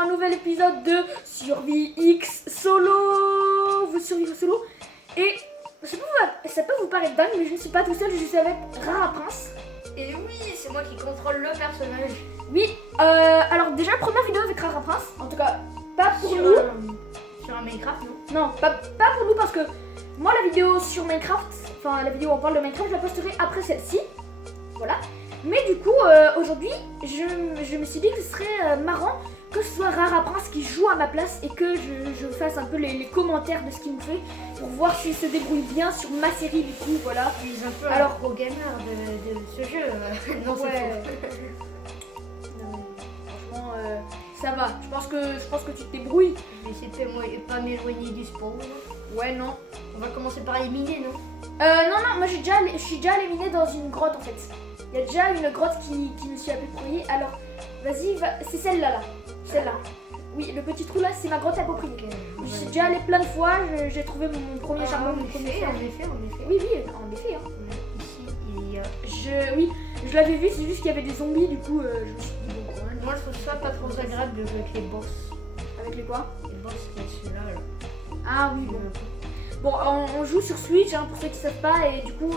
un nouvel épisode de Survie X Solo. Vous survivez solo. Et ça peut vous paraître dingue, mais je ne suis pas tout seul, je suis avec Rara Prince. Et oui, c'est moi qui contrôle le personnage. Oui, alors déjà première vidéo avec Rara Prince. En tout cas, pas pour nous. Sur un Minecraft, non? Non, pas pour nous parce que moi la vidéo sur Minecraft, enfin la vidéo où on parle de Minecraft, je la posterai après celle-ci. Voilà. Mais du coup, aujourd'hui, je me suis dit que ce serait marrant que ce soit Rara Prince qui joue à ma place et que je fasse un peu les commentaires de ce qu'il me fait pour voir s'il se débrouille bien sur ma série du coup, voilà. Tu es un peu Alors, un pro gamer de ce jeu. Non, ouais. c'est Non, franchement, ça va. Je pense que tu te débrouilles. Je vais essayer de pas m'éloigner du spawn. Ouais, non. On va commencer par éliminer, non? Non, moi je suis déjà éliminé dans une grotte en fait. Il y a déjà une grotte qui me suis appropriée. Alors, vas-y, c'est celle-là, là. Celle-là. Oui, le petit trou là, c'est ma grotte appropriée. Je suis déjà allée plein de fois, j'ai trouvé mon premier charbon, mon premier fer. En effet. Oui, en effet. Hein. Ici, il y a... Je l'avais vu, c'est juste qu'il y avait des zombies, du coup, je me suis dit bon courage. Moi, je trouve ça pas trop agréable de jouer avec les boss. Avec les quoi? Les boss, c'est celui-là, là. Ah oui, bon. Bon, on joue sur Switch, hein, pour ceux qui ne savent pas, et du coup,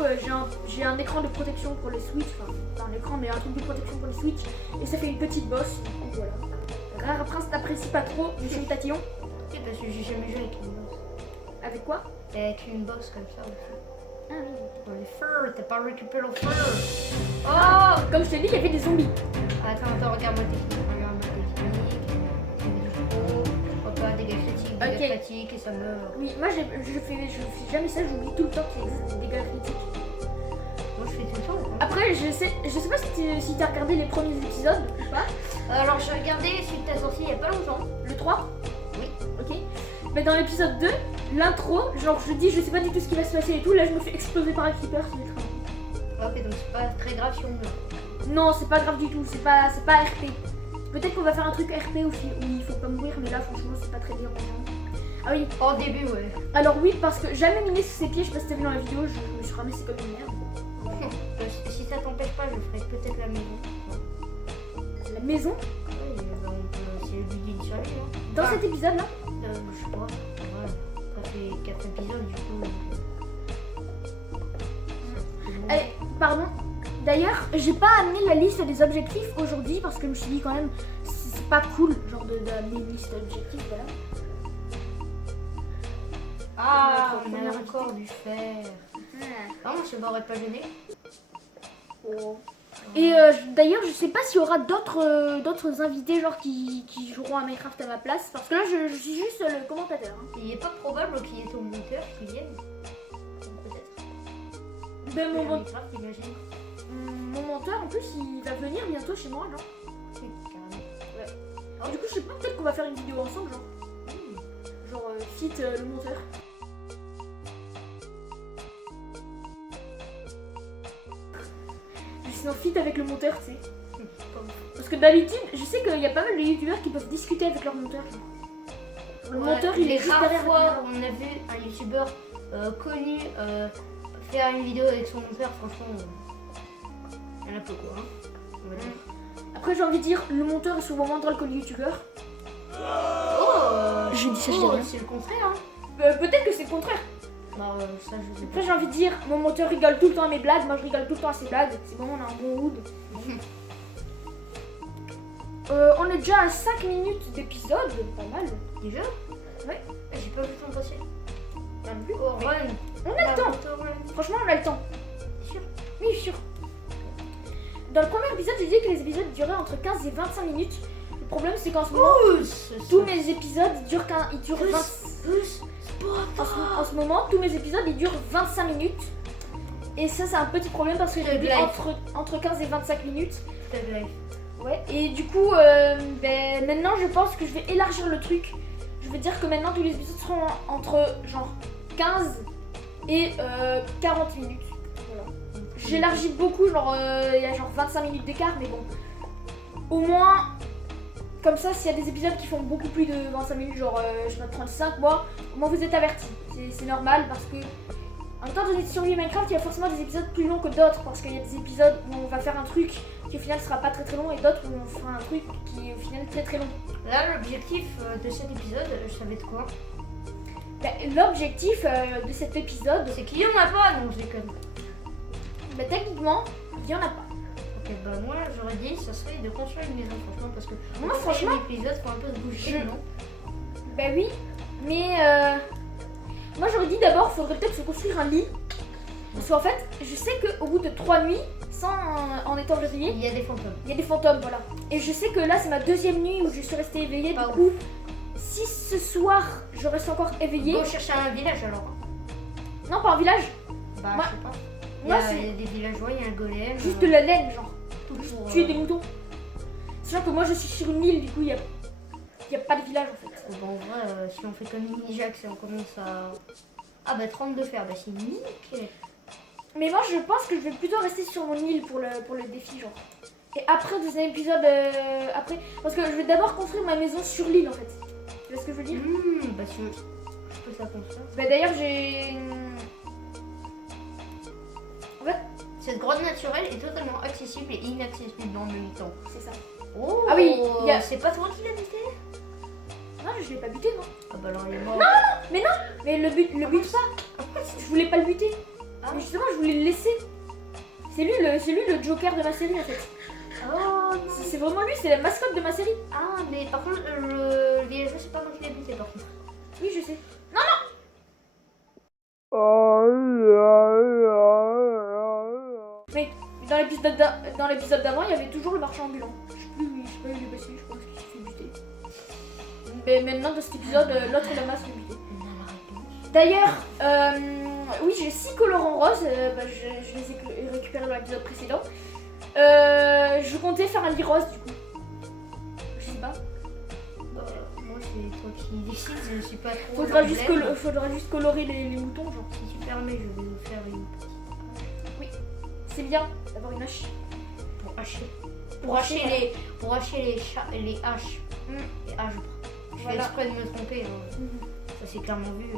j'ai un écran de protection pour les Switch, enfin, pas un écran, mais un truc de protection pour les Switch, et ça fait une petite bosse, du coup, voilà. Rara Prince t'apprécie pas trop, Mission Tatillon. C'est parce que j'ai jamais joué avec une boss. Avec quoi? Avec une boss comme ça aussi. Ah oui. Dans les feux, t'as pas récupéré le feu. Oh, comme je t'ai dit, il y avait des zombies. Attends, regarde ma technique. Pas dégâts critiques, critiques et ça meurt. Oui, moi je fais jamais ça, j'oublie tout le temps qu'il existe des dégâts critiques. Moi je fais tout le temps. Hein. Après, je sais pas si t'as regardé les premiers épisodes ou pas. Alors j'ai regardé celui que t'as sorti il y a pas longtemps. Le 3? Oui. Ok. Mais dans l'épisode 2, l'intro, genre je dis je sais pas du tout ce qui va se passer et tout, là je me fais exploser par un creeper sur l'écran. Ok, donc c'est pas très grave si on meurt. Non, c'est pas grave du tout, c'est pas RP. Peut-être qu'on va faire un truc RP aussi où il faut pas mourir, mais là franchement c'est pas très bien. Ah oui. Au début, ouais. Alors oui, parce que jamais miné sous ses pieds, je sais pas si t'as vu dans la vidéo, je me suis ramassée comme une merde. Si ça t'empêche pas, je ferai peut-être la maison. La maison? Oui, c'est le but d'une survie. Hein. Dans cet épisode-là? Je sais pas. Ouais. Ça fait 4 épisodes du coup. Allez, pardon. D'ailleurs, j'ai pas amené la liste des objectifs aujourd'hui parce que je me suis dit quand même c'est pas cool genre d'amener une liste d'objectifs, voilà. Ah, on a encore du fer. Ah, moi je m'aurais pas gêné. Oh. Et d'ailleurs, je sais pas s'il y aura d'autres invités genre qui joueront à Minecraft à ma place parce que là je suis juste le commentateur. Hein. Il est pas probable qu'il y ait ton monteur qui vienne. Peut-être. Ben, Minecraft, imagine. mon monteur en plus il va venir bientôt chez moi, genre. Oui, carrément. Ouais. Alors du coup je sais pas, peut-être qu'on va faire une vidéo ensemble, genre. Genre fit le monteur. Sinon fit avec le monteur, tu sais. Parce que d'habitude, je sais qu'il y a pas mal de youtubeurs qui peuvent discuter avec leur monteur. Le monteur il est juste derrière. Fois on a vu un youtubeur connu faire une vidéo avec son monteur, franchement, il y en a peu quoi. Hein, on va dire. Après j'ai envie de dire, le monteur est souvent moins drôle que le youtubeur. Oh, j'ai dit ça, je dis rien. C'est le contraire. Hein. Peut-être que c'est le contraire. Bah, ça je sais pas. Après j'ai envie de dire, mon monteur rigole tout le temps à mes blagues, moi je rigole tout le temps à ses blagues. C'est bon, on a un bon mood. On est déjà à 5 minutes d'épisode, pas mal. Déjà? Ouais. J'ai pas vu le temps passer. T'as vu? Oh, Mais run. on a le temps. Franchement, on a le temps. Sûr? Oui, sûr. Dans le premier épisode, j'ai dit que les épisodes duraient entre 15 et 25 minutes. Le problème, c'est qu'en ce moment, tous mes épisodes durent 20... En ce moment, tous mes épisodes, ils durent 25 minutes. Et ça, c'est un petit problème parce que j'ai dit entre 15 et 25 minutes. Ouais, et du coup, maintenant, je pense que je vais élargir le truc. Je veux dire que maintenant, tous les épisodes seront entre genre 15 et 40 minutes. Voilà. J'élargis beaucoup, genre il y a genre 25 minutes d'écart, mais bon. Au moins, comme ça, s'il y a des épisodes qui font beaucoup plus de 25 minutes, genre je vais 35 mois, au moins vous êtes avertis. C'est normal parce que en même temps, dans une survie Minecraft, il y a forcément des épisodes plus longs que d'autres parce qu'il y a des épisodes où on va faire un truc qui au final sera pas très long et d'autres où on fera un truc qui est au final très long. Là, l'objectif de cet épisode, ça va être quoi? Bah, l'objectif de cet épisode, C'est qu'il y en a pas, non, je déconne. bah, techniquement, il y en a pas. Ok, bah moi j'aurais dit ça serait de construire une maison, franchement, parce que Moi, pour franchement, l'épisode, faut un peu se bouger, non? Bah oui, mais moi j'aurais dit d'abord, faudrait peut-être se construire un lit. Parce qu'en fait, je sais qu'au bout de 3 nuits, sans en étant réveillée, Il y a des fantômes. il y a des fantômes, voilà. Et je sais que là, c'est ma 2e nuit où je suis restée éveillée. Pas Du coup, si ce soir, je reste encore éveillée... Go chercher un village alors. Non, pas un village, Bah, Moi- je sais pas. moi, Il y a des villageois, il y a un golem. juste de la laine, genre. Juste pour, Tuer des moutons. Sachant que moi, je suis sur une île, du coup, il y a pas de village, en fait. Bon, en vrai, si on fait comme Mini-Jax et on commence à... Ah bah 32 fer, bah c'est nickel. Mais moi, je pense que je vais plutôt rester sur mon île pour le défi, genre. Et après, deuxième épisode, après... Parce que je vais d'abord construire ma maison sur l'île, en fait. Tu vois ce que je veux dire? Bah si je peux ça construire. Bah d'ailleurs, j'ai... En fait, Cette grotte naturelle est totalement accessible et inaccessible en même temps. c'est ça. Oh, Ah oui, il y a- c'est pas toi qui l'as buté? Non, je l'ai pas buté, non. Ah bah alors il est mort. Mais le but pas. Je voulais pas le buter. Ah. Mais justement, je voulais le laisser. C'est lui le Joker de ma série, en fait. Oh non. C'est vraiment lui, c'est la mascotte de ma série. Ah mais par contre le villageois c'est pas moi qui l'ai buté par contre. Oui, je sais. Mais dans l'épisode d'avant, il y avait toujours le marchand ambulant. Je sais pas où il est passé, je pense qu'il s'est fait buter. Mais maintenant, dans cet épisode, l'autre lama se fait buter. On a la réponse. D'ailleurs, oui, j'ai 6 colorants roses. Je les ai récupérés dans l'épisode précédent. Je comptais faire un lit rose du coup. Je sais pas. Bah, moi c'est toi qui décides, je suis pas trop. Faudra juste, l'emblème. faudra juste colorer les moutons, genre. Si tu permets, je vais nous faire une petite C'est bien d'avoir une hache. pour hacher. Pour hacher, Pour hacher les haches. Mm. Les haches. Je fais Voilà. exprès de me tromper. Hein. Ça c'est clairement vu.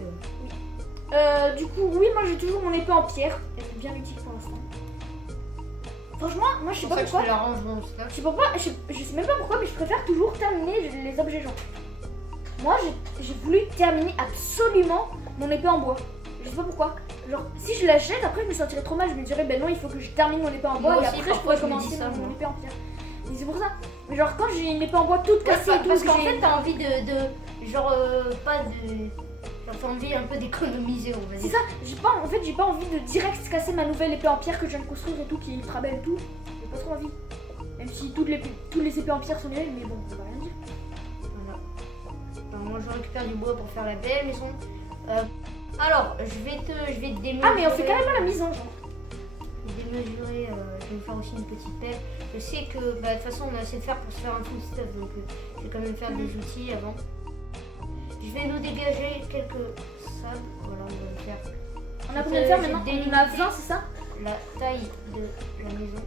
Du coup, oui, moi j'ai toujours mon épée en pierre. Elle est bien utile pour l'instant. Franchement, moi je sais C'est pas pour ça que pourquoi. je te la range dans le stock. Je sais pas pourquoi, je sais même pas pourquoi, mais je préfère toujours terminer les objets genre. Moi j'ai voulu terminer absolument mon épée en bois. Je sais pas pourquoi. Genre, si je la jette, après je me sentirais trop mal. Je me dirais, ben non, il faut que je termine mon épée en bois Moi et aussi, après je parfois, pourrais je me dis commencer ça, mon moi. épée en pierre. Et c'est pour ça. Mais genre, quand j'ai une épée en bois toute cassée et tout, Parce que qu'en j'ai- fait t'as envie de genre pas de. Genre t'as envie un peu d'économiser on va C'est dire. ça, j'ai pas envie de direct casser ma nouvelle épée en pierre que je viens de construire et tout, qui est ultra belle et tout. J'ai pas trop envie. Même si toutes les épées en pierre sont belles, mais bon, ça va rien dire. Voilà. Alors, moi je récupère du bois pour faire la belle maison. Alors je vais te démesurer. Ah, mais on fait carrément la mise en genre. Je vais démesurer, je vais me faire aussi une petite pelle. Je sais que bah, de toute façon on a assez de fer pour se faire un full stuff donc je vais quand même faire des outils avant. Je vais nous dégager quelques sables. Voilà, on va le faire. On a combien de fer J'ai maintenant? On délimité en a 20, c'est ça? La taille de la maison.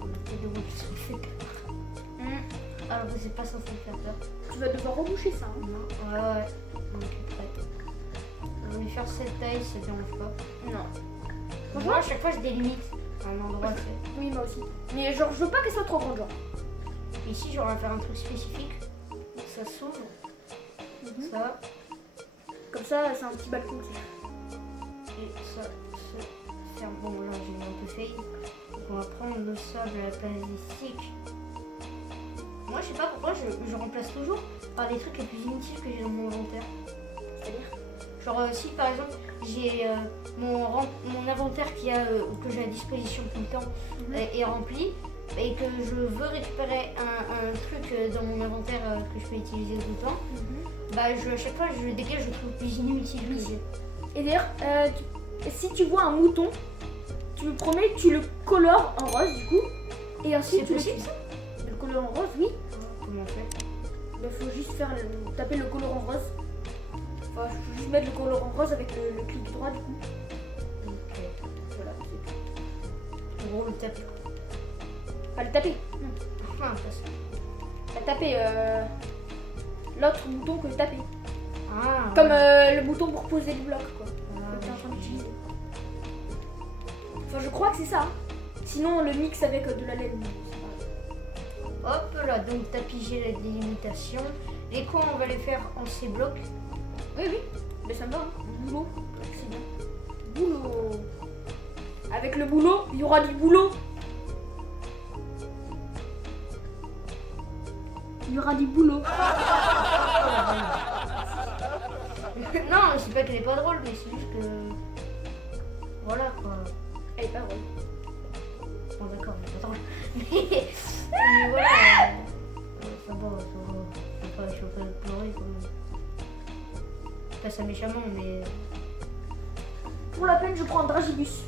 On a peut-être de qui sont fait. Alors que c'est pas censé me faire peur. Tu vas devoir reboucher ça. Hein. Non. Ouais. Donc prêt. Je vais faire cette taille, ça dérange pas. Non. Moi à chaque fois je délimite un endroit. Oui, moi aussi. Mais genre, je veux pas qu'elle soit trop grande, genre. Ici j'aurais à faire un truc spécifique. Ça s'ouvre. Ça. Comme ça, c'est un petit balcon aussi. Et ça se ferme. Bon là j'ai un peu failli. Donc on va prendre le sable à la place des sticks. Moi je sais pas pourquoi je remplace toujours par des trucs les plus inutiles que j'ai dans mon inventaire. C'est-à-dire? Genre si par exemple j'ai mon inventaire qui a, que j'ai à disposition tout le temps est rempli et que je veux récupérer un truc dans mon inventaire que je peux utiliser tout le temps, bah à chaque fois je dégage le truc plus inutile que j'ai. Et d'ailleurs, si tu vois un mouton, tu me promets que tu le colores en rose du coup. Et ensuite, C'est tu possible, le colores en rose, oui. Comment on fait? Il faut juste taper le colorant rose. Enfin, il faut juste mettre le colorant rose avec le clic droit du coup. Ok. Voilà, c'est tout. En gros le taper. Pas le taper. Non. Ah, parce... Pas taper l'autre bouton que le taper. ah Comme ouais. le bouton pour poser le bloc quoi. Ah, Que t'es en train ouais. d'utiliser. Enfin, je crois que c'est ça. Hein. Sinon, le mix avec de la laine. c'est pas- hop là, donc t'as pigé la délimitation. Les coins, on va les faire en ces blocs. Oui, oui, mais ça me va. Hein. Boulot, c'est bien. Boulot. Avec le boulot, il y aura du boulot. Il y aura du boulot. Non, c'est pas qu'elle est pas drôle, mais c'est juste que. Voilà quoi. Elle est pas drôle. Bon, d'accord, elle est pas drôle. Mais voilà. Ça va. Je suis pas pleurer quand même. Pas ça méchamment, mais. Pour la peine, je prends un dragibus.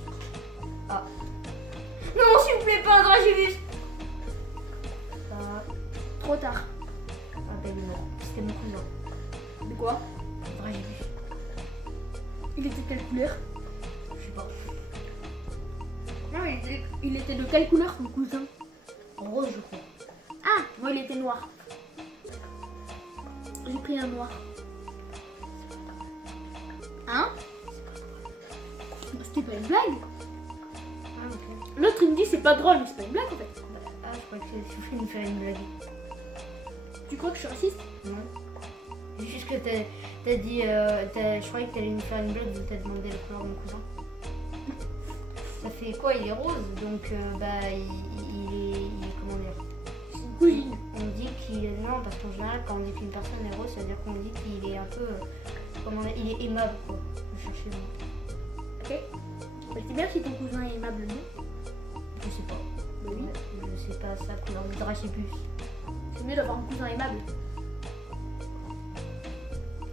Ah. Non, s'il vous plaît, pas un dragibus. Ça. Trop tard. Ah ben non, c'était mon cousin. De quoi? Un dragibus. Il était de quelle couleur? Je sais pas. Non, il était de quelle couleur ton cousin? Rose, je crois. Ah, moi il était noir. J'ai pris un noir. Hein? C'était pas une blague? Ah, ok. L'autre il me dit c'est pas drôle, mais c'est pas une blague en fait. Ah, je crois que tu voulais me faire une blague. Tu crois que je suis raciste? Non. C'est juste que t'as dit. Je croyais que t'allais me faire une blague où t'as demandé la couleur de mon cousin. Ça fait quoi? Il est rose, donc il est. Comment dire? C'est une cousine. On dit qu'il est. Non, parce qu'en général, quand on dit qu'une personne est rose, ça veut dire qu'on dit qu'il est un peu. Comment dire? Il est aimable, quoi. Je cherchais le mot. Ok. Bah, c'est bien si ton cousin est aimable, non? Je sais pas. Bah oui. Je sais pas sa couleur de dragibus. C'est mieux d'avoir un cousin aimable.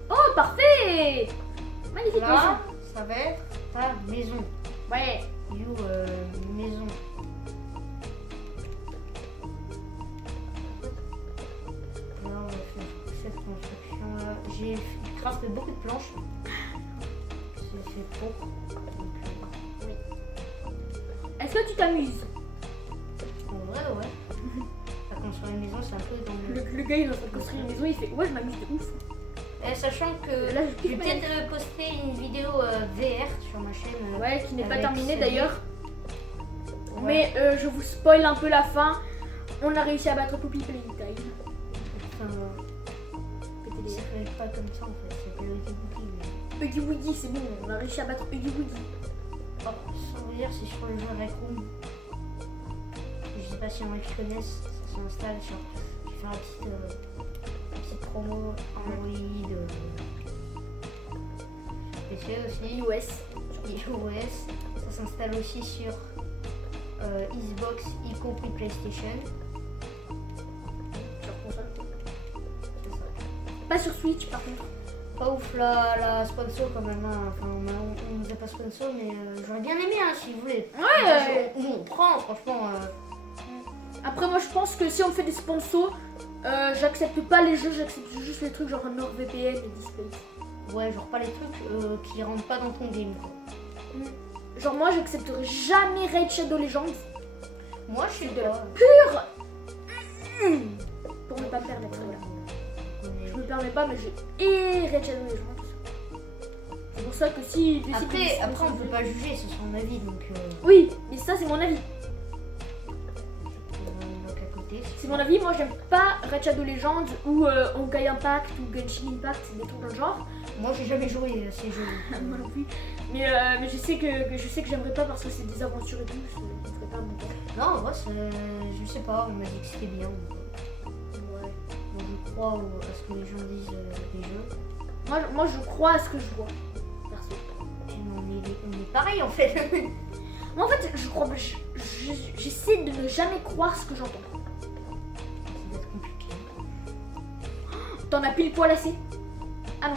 Oh, parfait! Magnifique Là, maison. ça va être ta maison. Ouais. You, maison. Là, on va faire cette construction-là. J'ai crafté beaucoup de planches. C'est trop. Donc, Est-ce que tu t'amuses? en vrai, ouais. À construire une maison, c'est un peu dans le. Le gars il est en train de construire une maison, il fait ouais, je m'amuse de ouf. Sachant que Là, je je kiffe vais ma peut-être poster une vidéo VR sur ma chaîne. Ouais, qui n'est pas avec terminée ce d'ailleurs. Ouais. Mais je vous spoil un peu la fin. On a réussi à battre Poppy Playtime. Enfin, il s'appelle pas comme ça en fait, il s'appelle Huggy Wuggy. Huggy Wuggy, c'est bon, on a réussi à battre Huggy Wuggy. Oh, sans vous dire, c'est sur le jeu Rec Room. Je sais pas si on qui connaissent, ça s'installe sur. Je vais faire une petite promo Android, PC aussi, iOS. iOS. Ça s'installe aussi sur Xbox, y compris PlayStation. Sur console. C'est ça. Pas sur Switch par contre. Pas ouf la sponsor quand même, hein. Enfin on nous a pas sponsor mais j'aurais bien aimé hein, si vous voulez. Ouais. On prend franchement. Après moi je pense que si on fait des sponsors, j'accepte pas les jeux, j'accepte juste les trucs genre NordVPN et Display. Ouais genre pas les trucs qui rentrent pas dans ton game quoi. Genre moi j'accepterai jamais Raid Shadow Legends Moi je suis de de la là. pour ne pas me permettre là. Je me permets pas mais j'ai Raid Shadow Legends. C'est pour ça que si je décide de- Après on peut pas juger, c'est son avis donc. Oui, mais ça c'est mon avis. Donc à côté. C'est mon avis, moi j'aime pas Raid Shadow Legends ou Honkai Impact ou Genshin Impact, des trucs dans le genre. Moi j'ai jamais joué à ces jeux. Moi non plus. Mais je sais que j'aimerais pas parce que c'est des aventures et tout, je ne ferais pas mon temps. Non en vrai je sais pas, on m'a dit que c'était bien. Ouais. Donc, je crois à ce que les gens disent des jeux. Moi je crois à ce que je vois, perso. Et on est pareil en fait. Moi en fait je crois, j'essaie de ne jamais croire ce que j'entends. Ça doit être compliqué. T'en as pile poil assez? Ah non.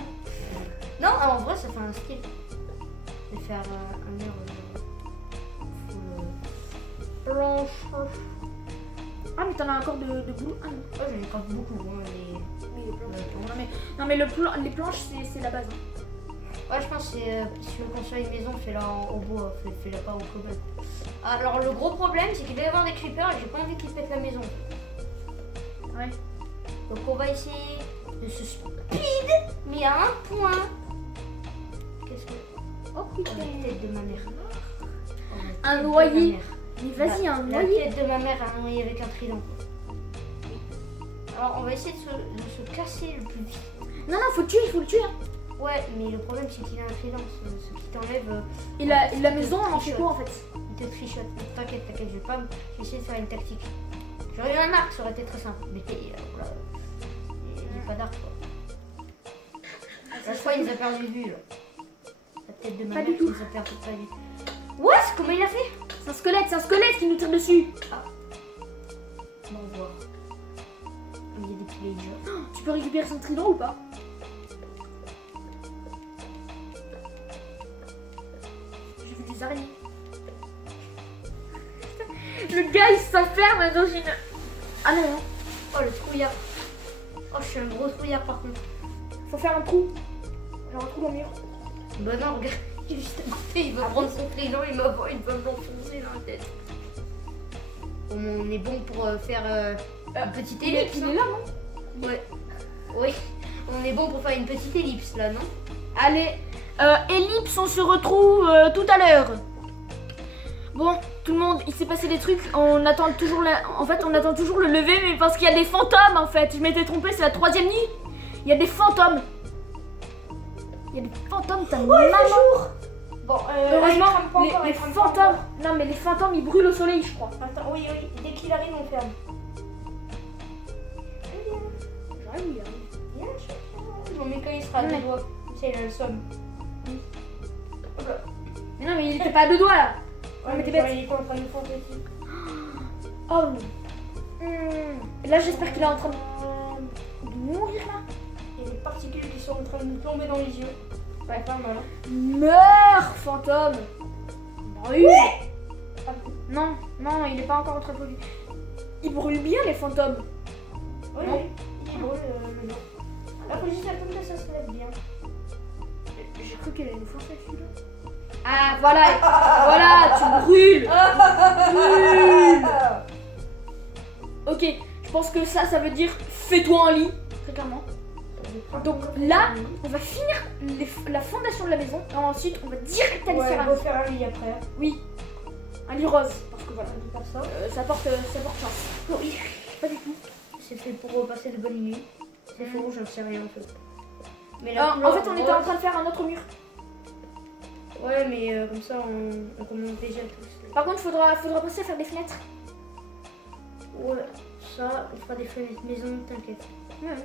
Non, en vrai, ça fait un style. De faire un mur full blanche. Ah mais t'en as encore de boulot? Ah non. Oh, j'en ai pas beaucoup. Hein, Oui, les planches. les... Non mais les planches c'est la base. Hein. Ouais, je pense que si tu veux construire une maison, fais-la au bois, fais-la pas au cobble. Alors, le gros problème, c'est qu'il va y avoir des creepers et j'ai pas envie qu'ils pètent la maison. Ouais. Donc, on va essayer de se speed, mais à un point. Qu'est-ce que. Oh Oh, putain. la tête de ma mère. Oh, la Un tête de noyer. ma mère. Mais vas-y, un La noyer. tête de ma mère, un noyer avec un trident. Alors on va essayer de se casser le plus vite. Non, faut le tuer, hein. Ouais, mais le problème c'est qu'il a un freelance, ce qui t'enlève. Et la maison, on en fait quoi en fait? Il te trichote. T'inquiète, je vais essayer de faire une tactique. J'aurais eu un arc, ça aurait été très simple. Mais voilà. Il n'y a pas d'arc quoi. Je crois qu'il nous a perdu de vue là. La tête de ma mère qui nous a perdu de vue. What? Comment il a fait? C'est un squelette qui nous tire dessus. Ah. Bon, on va voir. Il y a des pillagers. Tu peux récupérer son trident ou pas? J'ai vu des araignées. Le gars il s'enferme dans une... Ah non. Oh le trouillard. Oh je suis un gros trouillard par contre. Faut faire un trou. Genre un trou dans le mur. Bah non regarde. Il est juste à côté, il va prendre son trident, il va m'enfoncer dans la tête. On est bon pour faire une petite ellipse. Il est là non? Ouais. Oui. On est bon pour faire une petite ellipse là, non? Allez, ellipse, on se retrouve tout à l'heure. Bon, tout le monde, il s'est passé des trucs. On attend toujours le lever, mais parce qu'il y a des fantômes en fait. Je m'étais trompée, c'est la 3e nuit. Il y a des fantômes. T'as maman. Bon, heureusement, les fantômes. Non, mais les fantômes ils brûlent au soleil, je crois. Attends, oui, dès qu'il arrive, on ferme. J'arrive, Non, mais quand il sera à deux doigts, c'est le somme. Mais non, mais il était pas à 2 doigts là. Ouais, mais t'es bête. Il est pas en train de faire ici. Oh non. Là, j'espère qu'il est en train de mourir là. Il y a des particules qui sont en train de nous tomber dans les yeux. Ouais, pas mal. Meurs, fantôme. Brûle. Non, il est pas encore en train de brûler. Il brûle bien les fantômes. Oui, il brûle le blanc. Là, faut juste attendre que ça se lève bien. J'ai cru qu'elle allait nous forcer celui-là. Ah, voilà, tu brûles. Brûle. Ok, je pense que ça veut dire fais-toi un lit, très clairement. Donc là, on va finir la fondation de la maison et ensuite on va direct aller faire on va faire un lit après. Oui, un lit rose parce que voilà, ça porte chance. Oui, pas du tout. C'est fait pour passer de bonnes nuits. C'est faux, j'en sais rien en fait. Mais en fait, on était en train de faire un autre mur. Ouais, mais comme ça, on commence déjà tous. Par contre, faudra passer à faire des fenêtres. Ouais, ça, on fera des fenêtres maison, t'inquiète. Ouais.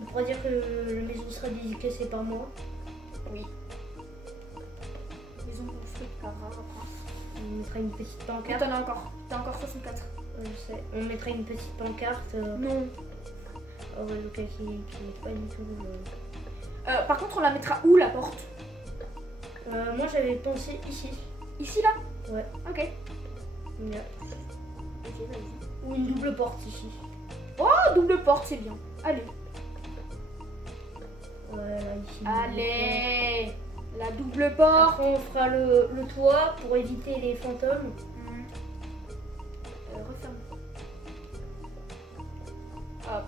On pourra dire que la maison sera dédicacée par moi. Oui. Maison construite par Rara. On mettra une petite pancarte. T'en as encore. T'as encore 64. Je sais. On mettra une petite pancarte. Non. Oh ouais, le cas qui n'est pas du tout. Par contre, on la mettra où la porte? Moi j'avais pensé ici. Ici là? Ouais. Ok. Yeah. Ok, vas-y. Ou une double porte ici. Oh, double porte, c'est bien. Allez. Ouais, là ici. Allez. La double porte. Après on fera le toit pour éviter les fantômes. Referme. Hop.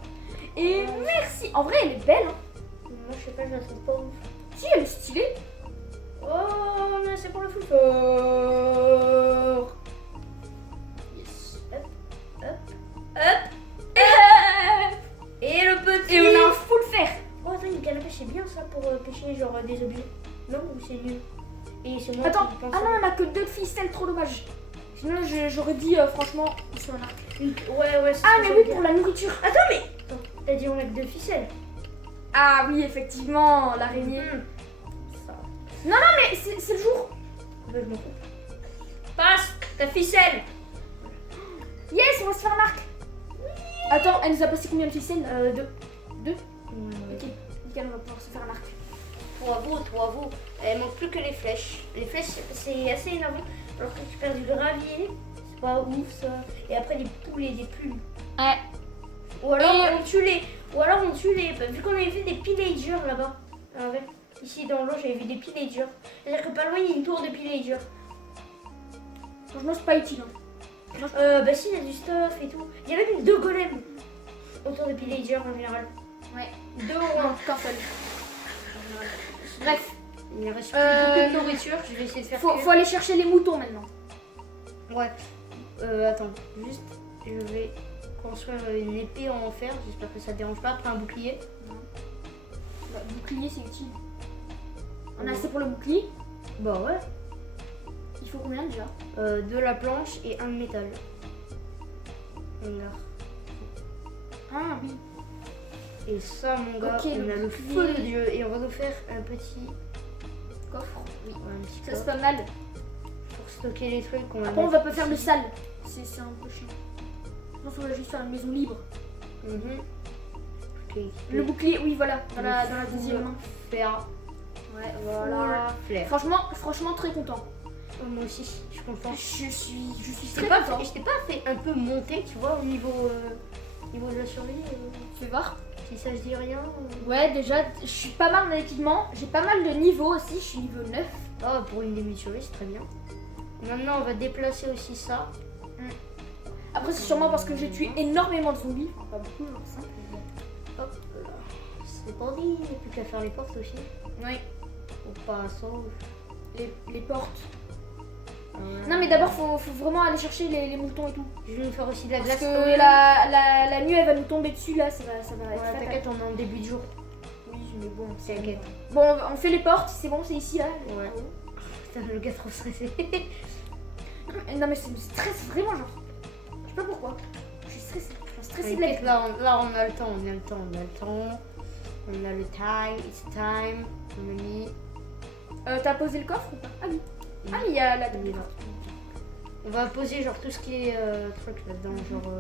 Et merci. En vrai, elle est belle. Hein. Moi je sais pas, je la trouve pas ouf. Si, elle est stylée. Oh, mais c'est pour le foot. Yes. Hop. Et le petit. Et on a un full fer. Oh, attends, une canne à pêche, c'est bien ça pour pêcher genre des objets. Non, ou c'est nul. Et c'est moi Attends, qui pense ah non, on a que 2 ficelles, trop dommage. Sinon, j'aurais dit franchement, sur un arc. Ouais, c'est Ah, mais oui, pour la nourriture. Attends, mais. Attends, t'as dit on a que 2 ficelles. Ah, oui, effectivement, l'araignée. Ça. Non, mais c'est le jour. Bah, je m'en fous. Passe ta ficelle. Yes, on va se faire un arc. Attends, elle nous a passé combien de ficelles? 2. Ok, nickel, on va pouvoir se faire un arc. Bravo. Il manque plus que les flèches. Les flèches, c'est assez énervant. Alors que tu perds du gravier, c'est pas ouf ça. Et après des poules et des plumes. Ouais. Ou alors on tue les. Vu qu'on avait vu des pillagers là-bas. Ici dans l'eau, j'avais vu des pillagers. C'est-à-dire que pas loin, il y a une tour de pillagers. Franchement, c'est pas utile. Hein. Bah si, il y a du stuff et tout. Il y a même 2 golems autour de pillagers en général. Ouais. 2 Non, ou 1. qu'un seul. Bref. Il reste plus beaucoup de nourriture. Je vais essayer de faire. Faut aller chercher les moutons maintenant. Ouais. Attends, juste, je vais construire une épée en fer. J'espère que ça te dérange pas. Après un bouclier. Bah, bouclier, c'est utile. On a assez pour le bouclier. Bah ouais. Il faut combien déjà? De la planche et un de métal. Regarde. Ah oui. Et ça, mon gars, Ok, on le a le bouclier. feu de Dieu. Et on va nous faire un petit Coffre. Oui. Ouais, un petit Ça, coffre c'est pas mal. pour stocker les trucs. On va Après, on va mettre pas faire de ici. salle. C'est un peu chiant. Il faudrait juste faire une maison libre. Mhm. Ok. Le bouclier, oui, voilà. Dans Le la feu deuxième main. Fer. Ouais, Voilà. Flair. Franchement, très content. Oh, moi aussi, je suis contente. Je suis Je très t'ai pas, content. je t'ai pas fait un peu monter, tu vois, au niveau de la survie. Tu veux voir? Si ça se dit rien. Ouais, déjà, je suis pas mal en équipement. J'ai pas mal de niveaux aussi. Je suis niveau 9. Oh, pour une demi-survie, c'est très bien. Maintenant, on va déplacer aussi ça. Après, c'est sûrement parce que j'ai tué énormément de zombies. Enfin, pas beaucoup, genre 5. Hop là. C'est pas dit, il n'y a plus qu'à faire les portes aussi. Oui, Au passage. les portes. Non, mais d'abord, faut vraiment aller chercher les moutons et tout. Je vais nous faire aussi de la Parce glace. que la nuit, elle va nous tomber dessus là. Ça va être Ouais, fatal. t'inquiète, on est en début de jour. Oui, mais bon, T'inquiète. Bon, on fait les portes. C'est bon, c'est ici là. Ouais. Putain, le gars trop stressé. Non, mais ça me stresse vraiment, genre. Je sais pas pourquoi. Je suis stressée. Je suis stressée de la T'inquiète, là, on a le temps, on a le temps, on a le temps. On a le time, it's time. On a mis. T'as posé le coffre ou pas? Ah oui. Ah, il y a la Il est là. On va poser genre tout ce qui est truc là-dedans, genre.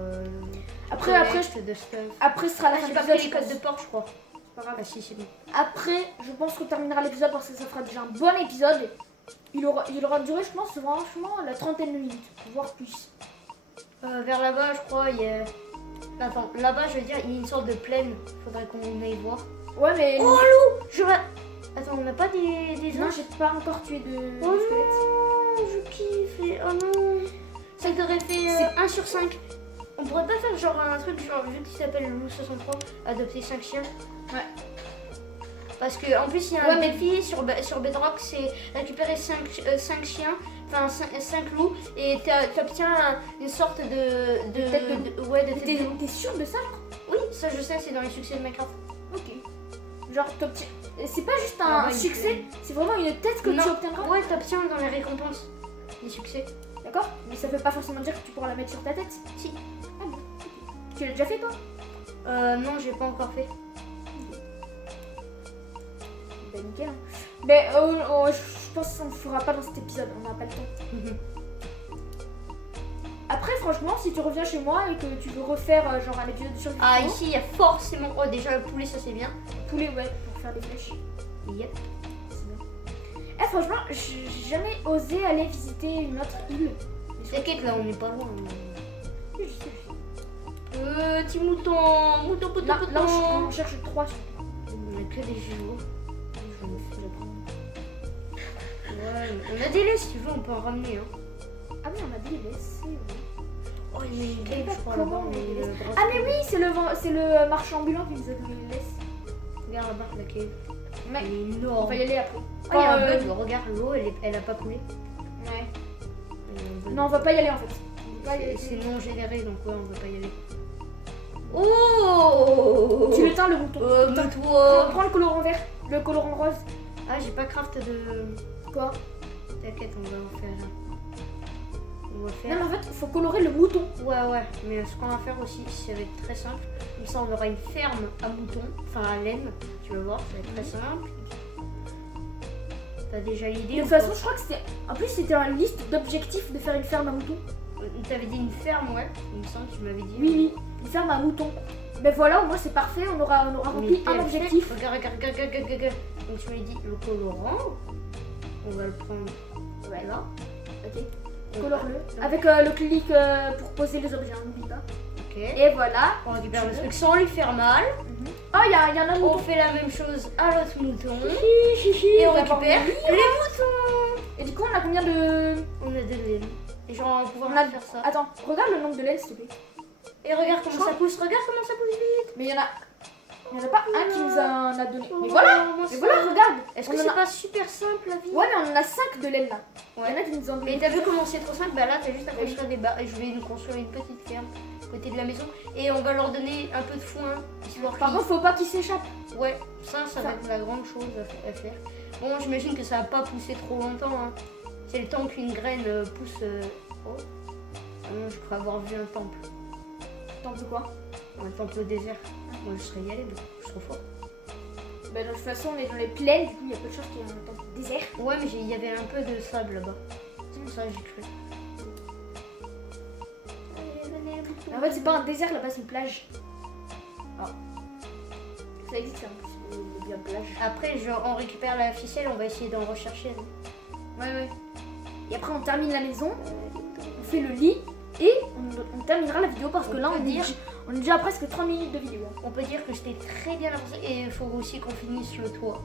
Après, de stuff. Après, ce sera la Ah, fin j'ai de pas pris l'épisode. les codes de porte, je crois. C'est pas grave. Ah si, c'est bon. Après, je pense qu'on terminera l'épisode parce que ça fera déjà un bon épisode. Il aura duré, je pense, franchement, la trentaine de minutes, voire plus. Vers là-bas, je crois, il y a. Attends, là-bas, je veux dire, il y a une sorte de plaine. Faudrait qu'on aille voir. Ouais, mais. Oh, loup! Je vois. Attends, on n'a pas des non, os? j'ai pas encore tué de Oh squelette. non, je kiffe. Oh non. Ça t'aurait fait C'est 1 sur 5. On pourrait pas faire genre un truc, genre vu qu'il s'appelle Loup 63, adopter 5 chiens. Ouais. Parce que en plus, il y a Ouais, un mais- défi sur Bedrock, c'est récupérer 5 chiens, enfin 5 loups, et t'obtiens une sorte de tête de- ouais, de tête de loup. T'es sûr de ça, genre? Oui, ça je sais, c'est dans les succès de Minecraft. Ok. Genre, t'obtiens. C'est pas juste Ah un ouais, succès, c'est vraiment une tête que Non. tu obtiendras. Ouais, t'obtiens dans les récompenses des succès. D'accord? Mais ça veut pas forcément dire que tu pourras la mettre sur ta tête. Si. Ah bon, ok. Tu l'as déjà fait, toi? Non, j'ai pas encore fait. Bah, nickel. Hein. Mais je pense qu'on le fera pas dans cet épisode, on n'a pas le temps. Après, franchement, si tu reviens chez moi et que tu veux refaire genre un épisode sur le Ah, vidéo, ici il y a forcément. Oh, déjà le poulet, ça c'est bien. poulet, ouais, pour faire des flèches. Yep. C'est bien. Eh, franchement, j'ai jamais osé aller visiter une autre île. T'inquiète, là on est pas loin. Oui, je sais. Petit mouton, mouton, mouton, Là, mouton. là, on en cherche 3 surtout. On a que des jouets. Ouais, on a des laits si tu veux, on peut en ramener. Hein. Ah oui, on a des laissés, oui. Oh, il y a une Je sais cave, pas je crois, comment là-bas. on mais les le laisse. gros- Ah mais oui, c'est le marchand ambulant qui nous a donné les laisses. Regarde là-bas, la cave. Mais Elle est on énorme. va y aller après. Oh, il y a un bug, regarde, l'eau, elle a pas coulé. Ouais. Il y a un bug. Non, on va pas y aller en fait. On va pas y aller. C'est non généré, donc ouais, on va pas y aller. Oh! Tu l'éteins le bouton. Mais Prends, toi! prends le colorant vert, le colorant rose. Ah, j'ai pas craft de. Quoi? T'inquiète, on va en faire. On va Non faire. mais en fait, faut colorer le mouton. Ouais, mais ce qu'on va faire aussi, ça va être très simple. Comme ça, on aura une ferme à moutons, enfin à laine. Tu vas voir, ça va être très simple. T'as déjà l'idée? De toute façon, je crois que c'était. En plus, c'était dans la liste d'objectifs de faire une ferme à moutons. T'avais dit une ferme, ouais. Il me semble que tu m'avais dit. Oui, une ferme à moutons. Ben voilà, au moins c'est parfait, on aura rempli Mais un objectif. Regarde. Donc tu m'as dit le colorant. On va le prendre. Voilà. Ok, On- colore-le. Avec le clic pour poser les objets, hein, n'oublie pas. Ok. Et voilà. On récupère le truc sans lui faire mal. Oh, il y a un autre On mouton. fait la même chose à l'autre mouton. Chichi, Et on d'abord, récupère oui. les moutons. Et du coup, on a combien de. On a de laine. Et genre, on va pouvoir On a- faire ça. Attends, regarde le nombre de laines, s'il te plaît. Et regarde comment ça pousse. Regarde comment ça pousse vite. Mais il y en a. Il n'y en a pas un qui nous en a donné. Mais Oh, voilà, moi, mais voilà, regarde. Est-ce On que en c'est a- pas super simple la vie? Ouais, mais on en a 5 de laine là. Il y en Ouais. a qui nous ont donné. Mais t'as vu comment c'est trop simple? Bah là, t'as juste à Oui. construire des barres. Et je vais nous construire une petite ferme à côté de la maison. Et on va leur donner un peu de foin. Histoire Par qu'ils- contre, faut pas qu'ils s'échappent. Ouais, ça va être la grande chose à faire. Bon, j'imagine que ça va pas pousser trop longtemps. Hein. C'est le temps qu'une graine pousse. Oh. Ah non, je pourrais avoir vu un temple. T'en veux quoi? Un temple au désert. Moi, je serais y allé, mais je suis trop fort. Bah, de toute façon, on est dans les plaines, du coup, il y a peu de choses qui sont dans le désert. Ouais, mais il y avait un peu de sable là-bas. C'est pour ça que j'ai cru. En fait, c'est pas un désert là-bas, c'est une plage. Ah. Ça existe, ça, en plus, il y a bien plage. Après, genre, on récupère la ficelle, on va essayer d'en rechercher. Non? Ouais, ouais. Et après, on termine la maison, on fait le lit et on terminera la vidéo parce que là, on est déjà à presque 30 minutes de vidéo. Hein. On peut dire que j'étais très bien avancé et il faut aussi qu'on finisse le toit.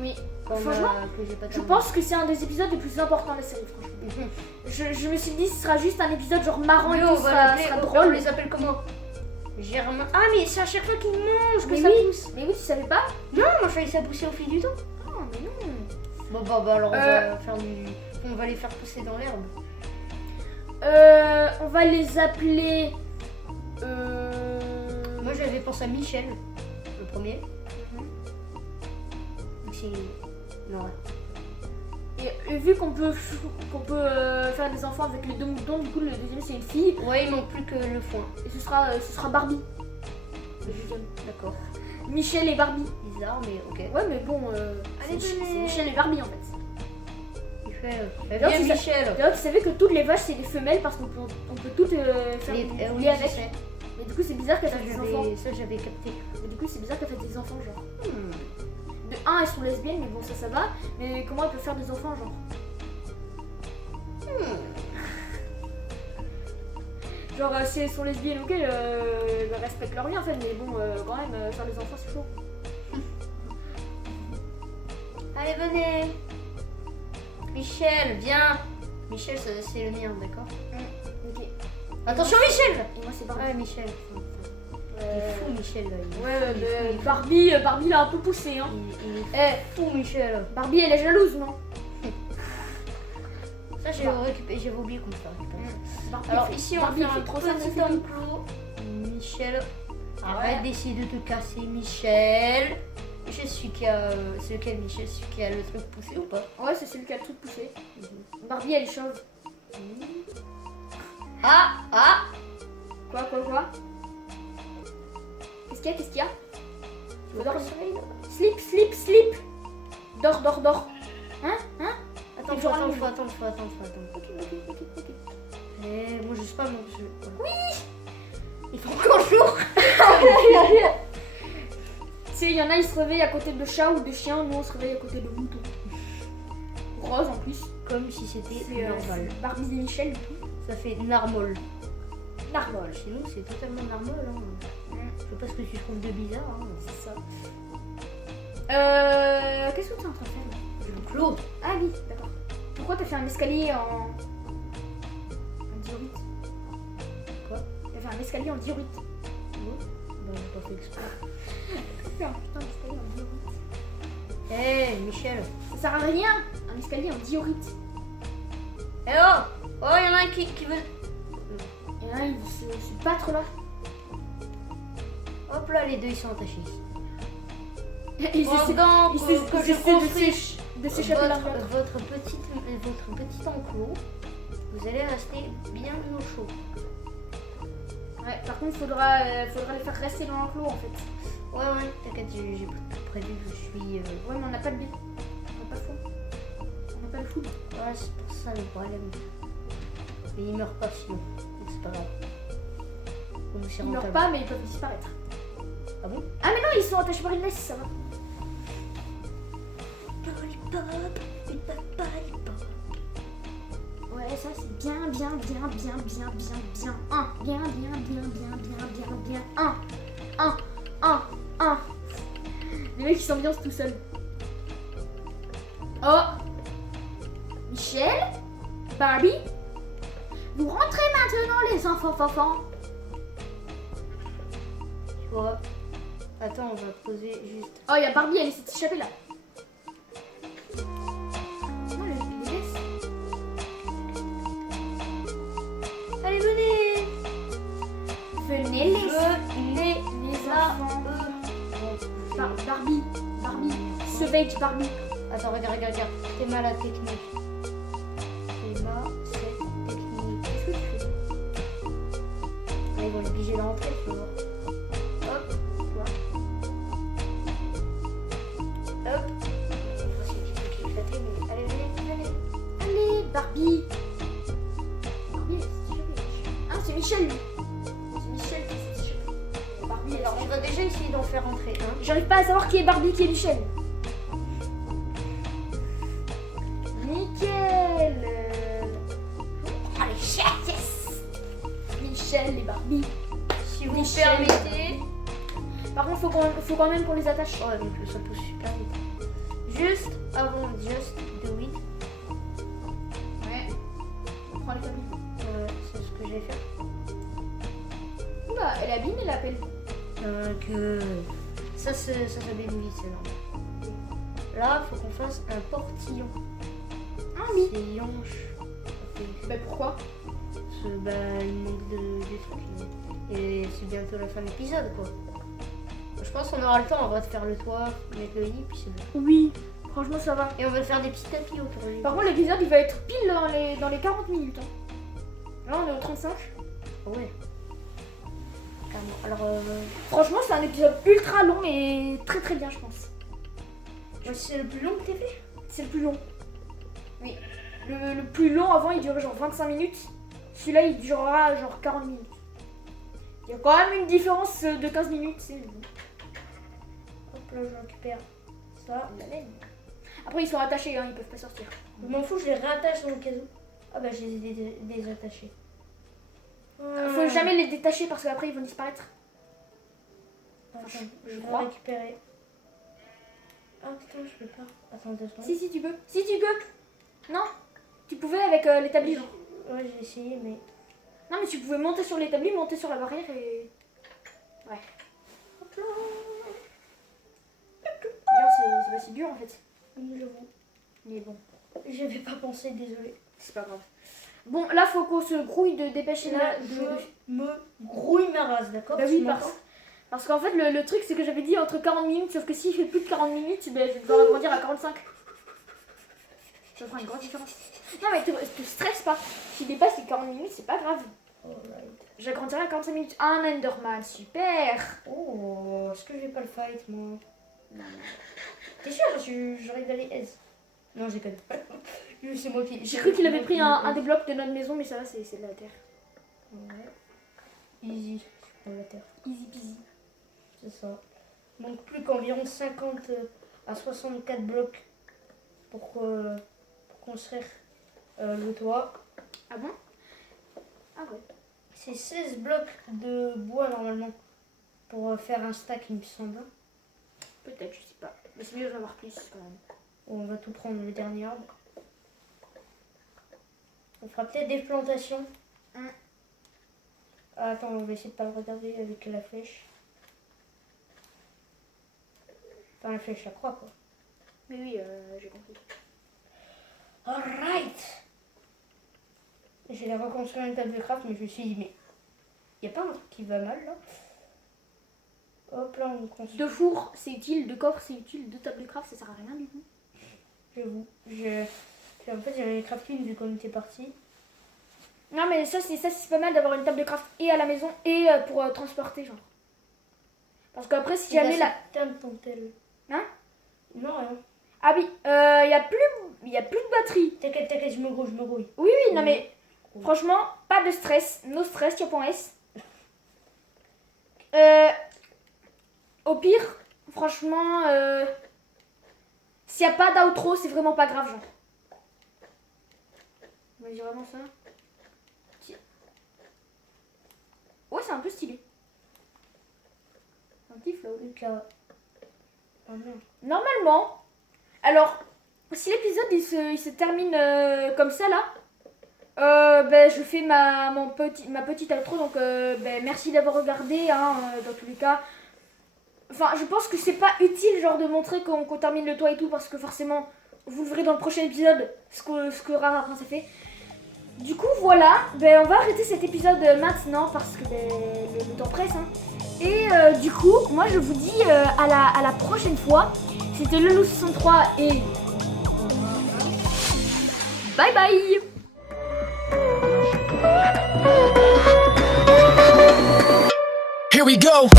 Oui. Comme, Franchement, que j'ai pas je terminé. pense que c'est un des épisodes les plus importants de la série, franchement. Je me suis dit, ce sera juste un épisode genre marrant et Mais tout, on ce va sera l'appeler, on drôle. les appelle comment? Germain. Ah, mais c'est à chaque fois qu'ils mangent que Mais ça oui. pousse. Mais oui, tu savais pas? Non, moi je croyais que ça poussait au fil du temps. Non, mais non. Bon, bah alors on va faire on va les faire pousser dans l'herbe. On va les appeler. Moi j'avais pensé à Michel, le premier. C'est. Non. Et vu qu'on peut faire des enfants avec les deux moutons, du coup le deuxième c'est une fille Ouais, il manque plus que le foin. et ce sera Barbie. Le deuxième. D'accord. Michel et Barbie. Bizarre, mais ok. Ouais, mais bon, Allez, c'est venez. Michel et Barbie en fait. Michel. D'ailleurs, Viens, tu Michel. D'ailleurs, tu savais que toutes les vaches c'est des femelles parce qu'on peut toutes faire Et- du oui, lait je avec. sais. Mais du coup, c'est bizarre qu'elles Ça, fassent des enfants. j'avais capté. Mais du coup, c'est bizarre qu'elles fassent des enfants, genre. De un, elles sont lesbiennes, mais bon, ça va. Mais comment elles peuvent faire des enfants, genre? Genre, si elles sont lesbiennes, ok, elles respectent leur vie en fait, mais bon, quand même, faire des enfants, c'est chaud. Allez, venez. Michel, viens. Michel, c'est le mien, d'accord? Ok. Attention, Michel. Et moi, c'est Barbie. Ouais, Michel. Il est fou, Michel. Là. Il est fou. Barbie l'a un peu poussé, hein. Il est fou, Michel. Barbie, elle est jalouse, non? Ça, j'avais oublié qu'on ça. Barbie, Alors fait- ici, on va Barbie faire un fait trop ça, petit c'est fini. enclos. Michel, arrête d'essayer de te casser, Michel. Michel, c'est lequel, Michel? Celui qui a le truc poussé ou pas? Ouais, c'est celui qui a le truc poussé. Barbie, elle est chauve. Ah. Quoi? Qu'est-ce qu'il y a? Tu veux dormir? Sleep. Dors. Hein? Attends, Genre, attends. Ok. Eh, moi je sais pas, moi je... Voilà. Oui. Il fait encore jour. Tu sais, il y en a, ils se réveillent à côté de chats ou de chiens, nous on se réveille à côté de moutons. Rose en plus. Comme si c'était C'est normal. Barbie et Michel, du coup. Ça fait narmol. Narmol. Chez nous, c'est totalement narmol. Hein. Je sais pas ce que tu trouves de bizarre. Hein. C'est ça. Qu'est-ce que tu es en train de faire là? Je clos. Ah oui, d'accord. Pourquoi t'as fait un escalier en diorite? Quoi? T'as fait un escalier en diorite. Bah, j'ai pas fait exprès. Putain, un escalier en diorite. Eh, Michel. Ça sert à rien, un escalier en diorite. Eh oh. Oh, il y en a un qui veut... Il y en a un, il veut se battre là. Hop là, les deux, ils sont attachés ici. Ils essaient Pendant ils que je essaient construis de s'échapper l'un de l'autre. votre petit enclos, vous allez rester bien au chaud. Ouais, par contre, faudra les faire rester dans l'enclos en fait. Ouais, t'inquiète, j'ai tout prévu, je suis... Ouais, mais on n'a pas de bébé. On n'a pas de fond. On n'a pas de fou. Ouais, c'est pour ça le problème. Mais ils meurent pas sinon, donc c'est pas grave. Donc c'est Ils meurent rentable. pas, mais ils peuvent disparaître. Ah bon? Ah, mais non, ils sont attachés par une laisse, ça va. Ouais, ça c'est bien. Un. Les mecs ils s'ambiancent tout seuls. Oh, Michel, Barbie, vous rentrez maintenant les enfants. Tu vois, Attends, on va poser juste. Oh, il y a Barbie, elle essaie de s'échapper là. Non, les laisse. Allez, venez. Venez les enfants. Barbie. Sauvage Barbie. Attends, regarde. T'es mal à technique. T'es mal cette technique. Qu'est-ce que tu fais? Ah, ils vont l'obliger d'entrer, tu vois. Hop, tu vois. Hop. C'est un petit peu qui est éclaté, mais allez. Allez, Barbie. Barbie, elle s'est échappée. Ah, c'est Michel, lui. C'est Michel qui s'est échappé. Barbie, Alors, on va déjà essayer d'en faire entrer un. J'arrive pas à savoir qui est Barbie, qui est Michel. Nickel. Allez, yes. Michel et Barbie. Si vous Michel. permettez. Par contre, faut quand même qu'on les attache. Ouais, donc ça pousse super vite. Juste avant Just Do It. Ouais. On prend les tabliers. C'est ce que j'ai fait. Oula, elle est abîmée la pelle. Que ça s'abîme vite, c'est normal. Là, faut qu'on fasse un portillon. Ah oui. C'est yonche. Bah pourquoi? Parce que, il manque des trucs. Et c'est bientôt la fin de l'épisode, quoi. Je pense qu'on aura le temps, on va te faire le toit, mettre le lit, puis c'est bon. Oui. Franchement, ça va. Et on va te faire des petits tapis autour du lit. Par contre, l'épisode il va être pile dans les 40 minutes. Hein. Là, on est au 35. Ouais. Carrément. Alors, Franchement, c'est un épisode ultra long et très très bien, je pense. c'est le plus long que t'as fait? C'est le plus long. Oui. Le plus long avant, il durait genre 25 minutes. Celui-là, il durera genre 40 minutes. Il y a quand même une différence de 15 minutes. C'est bon. Hop là, je récupère ça. Après, ils sont attachés, hein, ils peuvent pas sortir. Je m'en fous, je les réattache dans le cas où. Ah bah, je les ai désattachés. Faut jamais les détacher parce qu'après, ils vont disparaître. Attends, je vais crois. récupérer. Ah putain, je peux pas. Attends 2 secondes. Si, tu peux. Si, tu peux. Non. Tu pouvais avec l'établi, genre. Ouais, j'ai essayé, mais. Non, mais tu pouvais monter sur l'établi, monter sur la barrière et. Ouais. Hop là. Regarde, c'est pas si dur en fait. Oui, j'avoue. Mais bon, J'avais pas pensé, désolé. c'est pas grave. Bon, là, faut qu'on se grouille de dépêcher Là, de- je me grouille ma race, d'accord? Bah oui, Tu parce, m'entends? parce qu'en fait, le truc, c'est que j'avais dit entre 40 minutes, sauf que s'il fait plus de 40 minutes, ben, je vais devoir agrandir à 45. Ça fera une grande différence. Non, mais te stresse pas. S'il dépasse les 40 minutes, c'est pas grave. Alright. J'agrandirai à 45 minutes. Un Enderman, super. Oh, est-ce que je vais pas le fight, moi? T'es sûr? J'aurais d'aller S. Non, j'ai pas. C'est moi qui. J'ai cru qu'il avait pris un des blocs de notre maison, mais ça va, c'est de la terre. Ouais. Easy, je prends la terre. Easy peasy. C'est ça. Donc plus qu'environ 50 à 64 blocs pour construire le toit. Ah bon? Ah ouais. C'est 16 blocs de bois normalement pour faire un stack, il me semble. Peut-être, je sais pas. Mais c'est mieux d'en avoir plus quand même. On va tout prendre le dernier arbre. On fera peut-être des plantations. Ah, attends, on va essayer de pas le regarder avec la flèche. Enfin, la flèche à croix, quoi. Mais oui, j'ai compris. Alright! J'allais reconstruire une table de craft, mais je me suis dit, mais y a pas un truc qui va mal là? Hop là, on construit. Deux fours, c'est utile. Deux coffres, c'est utile. Deux tables de craft, ça sert à rien du tout. J'avoue. En fait, j'avais crafté une vu qu'on était parti. Non, mais ça c'est pas mal d'avoir une table de craft et à la maison et pour transporter, genre. Parce qu'après, si jamais la. Putain de dentelle. Hein? Non, rien. Ah oui, y a plus de batterie. T'inquiète, je me grouille. Oui, non, mais franchement, pas de stress. No stress, tu point S. Au pire, franchement, s'il n'y a pas d'outro, c'est vraiment pas grave, genre. On va dire vraiment ça. Ouais, c'est un peu stylé. Un petit flow. Lucas. Oh non. Normalement, alors, si l'épisode il se termine comme ça là, je fais ma petite outro. Donc, merci d'avoir regardé, hein, dans tous les cas. Enfin, je pense que c'est pas utile genre de montrer qu'on termine le toit et tout parce que forcément, vous le verrez dans le prochain épisode ce que Rara Prince a fait. Du coup, voilà, on va arrêter cet épisode maintenant parce que le temps presse. Hein. Et du coup, moi je vous dis à la prochaine fois. C'était Leloup63 et bye bye. Here we go.